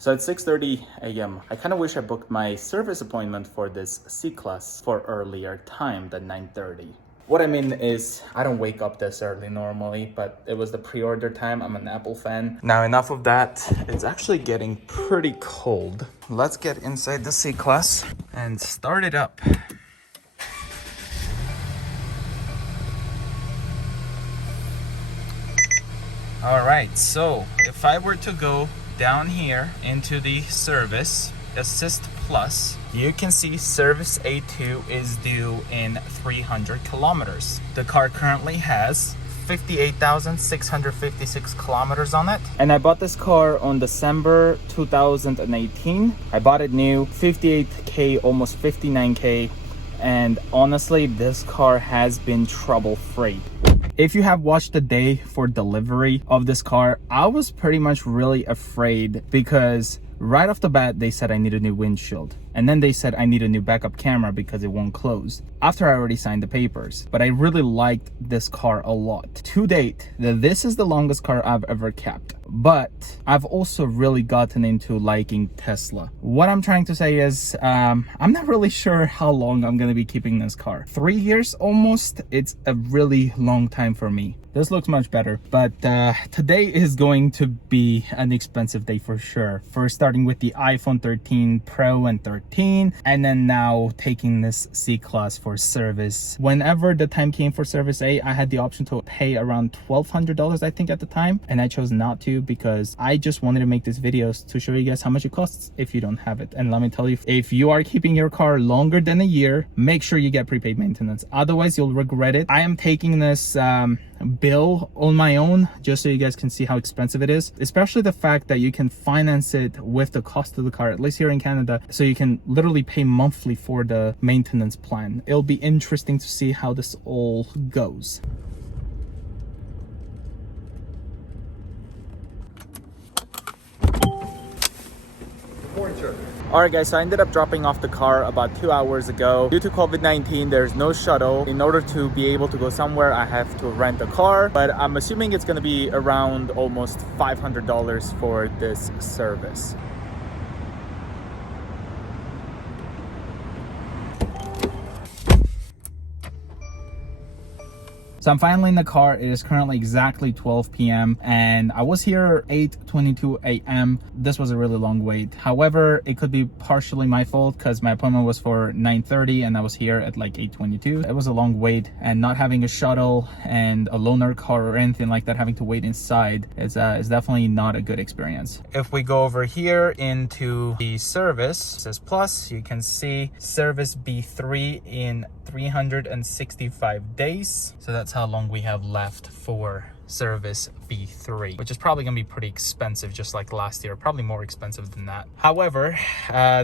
So it's 6:30 a.m. I kind of wish I booked my service appointment for this C-Class for earlier time than 9:30. What I mean is, I don't wake up this early normally, but it was the pre-order time. I'm an Apple fan. Now enough of that. It's actually getting pretty cold. Let's get inside the C-Class and start it up. All right, so if I were to go down here into the service assist plus, you can see service A2 is due in 300 kilometers. The car currently has 58,656 kilometers on it. And I bought this car on December 2018. I bought it new, 58K, almost 59K. And honestly, this car has been trouble-free. If you have watched the day for delivery of this car, I was pretty much really afraid because right off the bat, they said I need a new windshield. And then they said I need a new backup camera because it won't close after I already signed the papers. But I really liked this car a lot. To date, this is the longest car I've ever kept. But I've also really gotten into liking Tesla. What I'm trying to say is, I'm not really sure how long I'm going to be keeping this car. 3 years almost. It's a really long time for me. This looks much better, but today is going to be an expensive day for sure. First starting with the iPhone 13 Pro and 13, and then now taking this C-Class for service. Whenever the time came for service A, I had the option to pay around $1,200 I think at the time, and I chose not to because I just wanted to make these videos to show you guys how much it costs if you don't have it. And let me tell you, if you are keeping your car longer than a year, make sure you get prepaid maintenance. Otherwise, you'll regret it. I am taking this bill on my own just so you guys can see how expensive it is, especially the fact that you can finance it with the cost of the car, at least here in Canada, so you can literally pay monthly for the maintenance plan. It'll be interesting to see how this all goes. Alright guys, so I ended up dropping off the car about 2 hours ago. Due to COVID-19, there's no shuttle. In order to be able to go somewhere, I have to rent a car, but I'm assuming it's going to be around almost $500 for this service. So I'm finally in the car. It is currently exactly 12 p.m. and I was here 8:22 a.m. This was a really long wait. However, it could be partially my fault because my appointment was for 9:30 and I was here at like 8:22. It was a long wait, and not having a shuttle and a loaner car or anything like that, having to wait inside is definitely not a good experience. If we go over here into the service, it says plus, you can see service B3 in 365 days. So that's how long we have left for service B3, which is probably gonna be pretty expensive, just like last year, probably more expensive than that. However,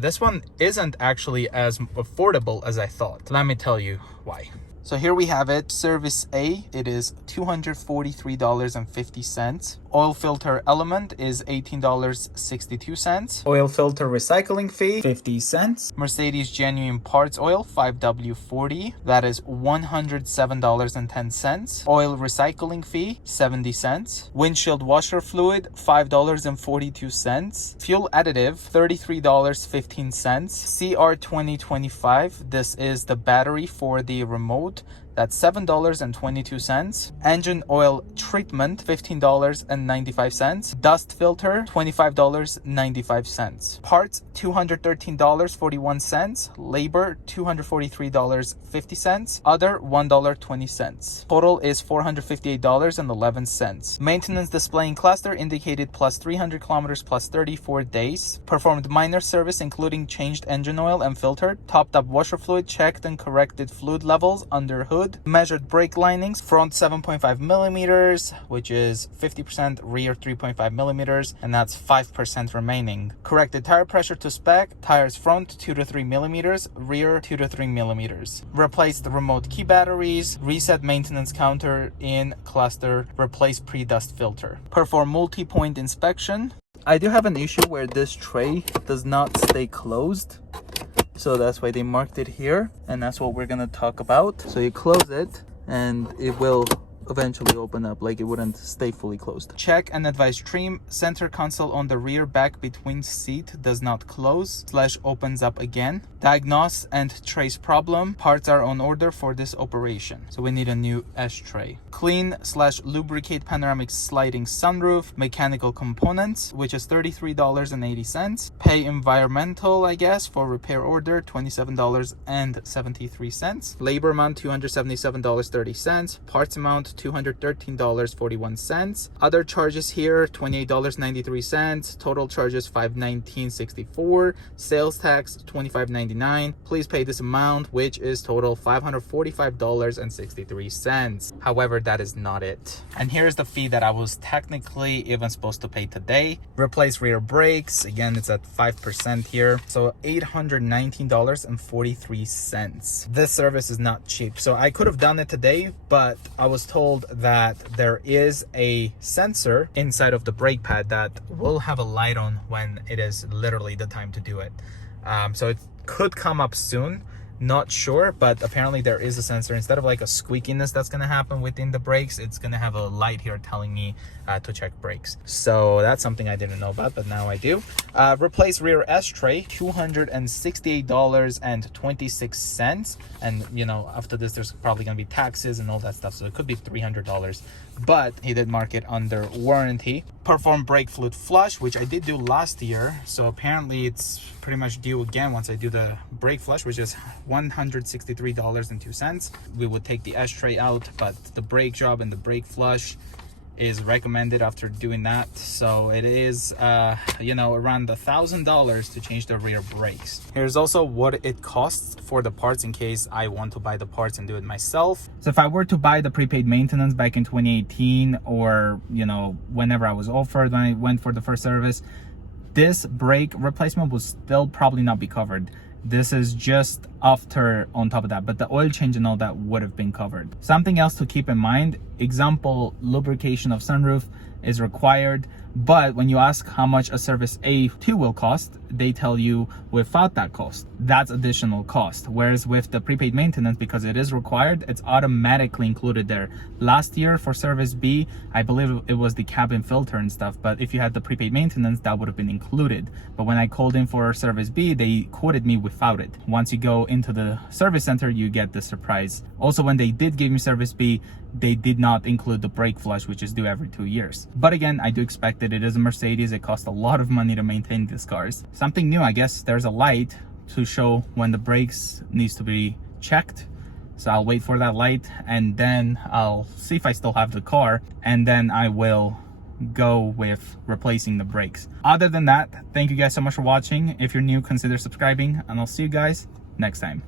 this one isn't actually as affordable as I thought. Let me tell you why. So here we have it. Service A, it is $243.50. Oil filter element is $18.62. Oil filter recycling fee, 50 cents. Mercedes genuine parts oil, 5W40. That is $107.10. Oil recycling fee, 70 cents. Windshield washer fluid, $5.42. Fuel additive, $33.15. CR 2025, this is the battery for the remote. That's $7.22. Engine oil treatment, $15.95. Dust filter, $25.95. Parts, $213.41. Labor, $243.50. Other, $1.20. Total is $458.11. Maintenance display in cluster indicated plus 300 kilometers plus 34 days. Performed minor service including changed engine oil and filter. Topped up washer fluid, checked and corrected fluid levels under hood. Measured brake linings, front 7.5 millimeters, which is 50%, rear 3.5 millimeters, and that's 5% remaining. Corrected tire pressure to spec, tires front 2 to 3 millimeters, rear 2 to 3 millimeters. Replaced the remote key batteries, reset maintenance counter in cluster, replace pre-dust filter. Perform multi-point inspection. I do have an issue where this tray does not stay closed. So that's why they marked it here, and that's what we're gonna talk about. So you close it and it will eventually open up, like it wouldn't stay fully closed. Check and advise trim. Center console on the rear back between seat does not close / opens up again. Diagnose and trace problem. Parts are on order for this operation. So we need a new ashtray. Clean / lubricate panoramic sliding sunroof. Mechanical components, which is $33.80. Pay environmental, I guess, for repair order, $27.73. Labor amount, $277.30. Parts amount, $213.41. Other charges here, $28.93. Total charges, $519.64. Sales tax, $25.99. Please pay this amount, which is total $545.63. However, that is not it. And here's the fee that I was technically even supposed to pay today. Replace rear brakes. Again, it's at 5% here. So $819.43. This service is not cheap. So I could have done it today, but I was told that there is a sensor inside of the brake pad that will have a light on when it is literally the time to do it. So it could come up soon. Not sure, but apparently there is a sensor. Instead of like a squeakiness that's going to happen within the brakes, it's going to have a light here telling me to check brakes. So that's something I didn't know about, but now I do. Replace rear ashtray, $268.26. And you know, after this there's probably going to be taxes and all that stuff, so it could be $300, but he did mark it under warranty. Perform brake fluid flush, which I did do last year, so apparently it's pretty much due again once I do the brake flush, which is $163.02. We would take the ashtray out, but the brake job and the brake flush is recommended after doing that. So it is you know, around $1,000 to change the rear brakes. Here's also what it costs for the parts in case I want to buy the parts and do it myself. So if I were to buy the prepaid maintenance back in 2018, or you know, whenever I was offered when I went for the first service, this brake replacement will still probably not be covered. This is just after on top of that, but the oil change and all that would have been covered. Something else to keep in mind, example, lubrication of sunroof is required, but when you ask how much a service A2 will cost, they tell you without that cost. That's additional cost. Whereas with the prepaid maintenance, because it is required, it's automatically included there. Last year for service B, I believe it was the cabin filter and stuff, but if you had the prepaid maintenance, that would have been included. But when I called in for service B, they quoted me without it. Once you go into the service center, you get the surprise. Also, when they did give me service B, they did not include the brake flush, which is due every 2 years. But again, I do expect it. It is a Mercedes. It costs a lot of money to maintain these cars. Something new, I guess, there's a light to show when the brakes needs to be checked. So I'll wait for that light, and then I'll see if I still have the car, and then I will go with replacing the brakes. Other than that, thank you guys so much for watching. If you're new, consider subscribing, and I'll see you guys next time.